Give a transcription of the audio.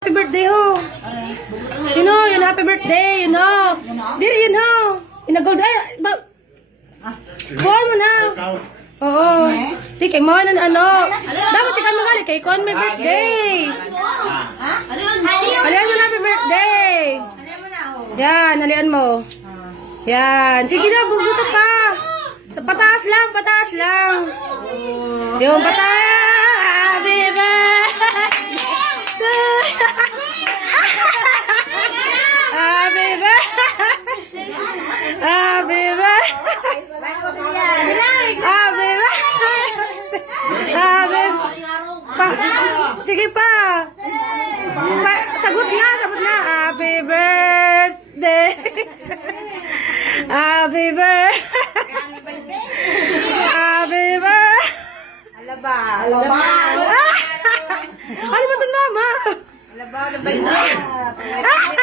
Happy birthday ho. You know, yun happy birthday, you know. Dili yun ho. Inagold ay kuhan mo na. Oo. Di kay mo na ano. Dapat ikaw magali kay kuhan may birthday. Alian mo na happy birthday. Yan, alian mo. Yan. Sige na, bubuto pa. Sa pataas lang, pataas lang. Yung pataas. Happy birthday. Happy birthday! Happy birthday! Happy birthday! Sige pa! Sagot nga, sagot nga! Happy birthday! Happy birthday! Happy birthday! Alaba, alaba. Ano ba ito, mama? Alaba, alaba.